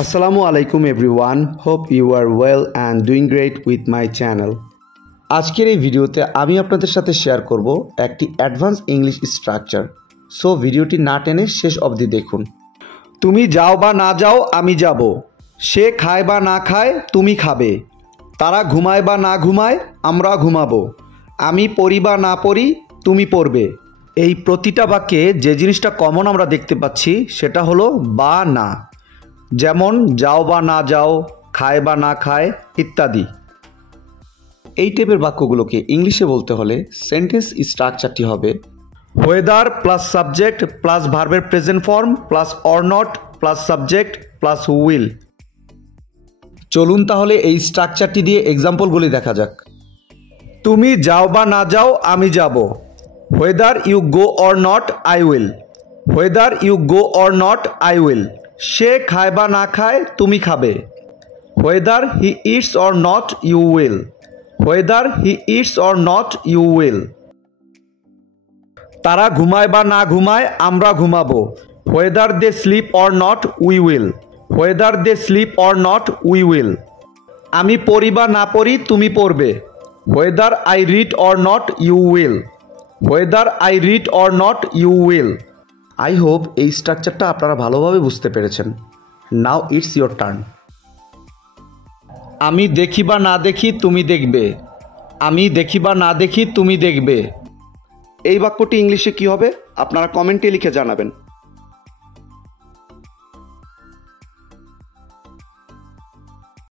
Assalamu alaikum everyone. Hope you are well and doing great with my channel. আজকের এই ভিডিওতে আমি আপনাদের সাথে শেয়ার করব একটি অ্যাডভান্স ইংলিশ স্ট্রাকচার। সো ভিডিওটি না টেনে শেষ অবধি দেখুন। তুমি যাও বা না যাও আমি যাব। সে খায় বা না খায় তুমি খাবে। তারা ঘুমায় বা না ঘুমায় আমরা ঘুমাবো। আমি পড়ি বা না পড়ি তুমি পড়বে। এই প্রতিটা বাক্যে যে জিনিসটা কমন আমরা দেখতে পাচ্ছি সেটা হলো বা না। যেমন যাও বা না যাও, খায় বা না খায় ইত্যাদি। এই টাইপের বাক্যগুলোকে ইংলিশে বলতে হলে সেন্টেন্স স্ট্রাকচারটি হবে ওয়েদার প্লাস সাবজেক্ট প্লাস ভার্বের present form plus or not plus subject plus will. চলুন তাহলে এই স্ট্রাকচারটি দিয়ে এক্সাম্পলগুলি দেখা যাক। তুমি যাও বা না যাও আমি যাব। Whether you go or not I will. Whether you go or not I will. সে খায় বা না খায় তুমি খাবে। Whether he eats or not you will. Whether he eats or not you will. তারা ঘুমায় বা না ঘুমায় আমরা ঘুমাবো। Whether they sleep or not we will. Whether they sleep or not we will. আমি পড়ি বা না পড়ি তুমি পড়বে। Whether I read or not you will. Whether I read or not you will. I hope এই স্ট্রাকচারটা আপনারা ভালোভাবে বুঝতে পেরেছেন। Now it's your turn. আমি দেখি বা না দেখি তুমি দেখবে। আমি দেখি বা না দেখি তুমি দেখবে। এই বাক্যটি ইংলিশে কি হবে আপনারা কমেন্টে লিখে জানাবেন।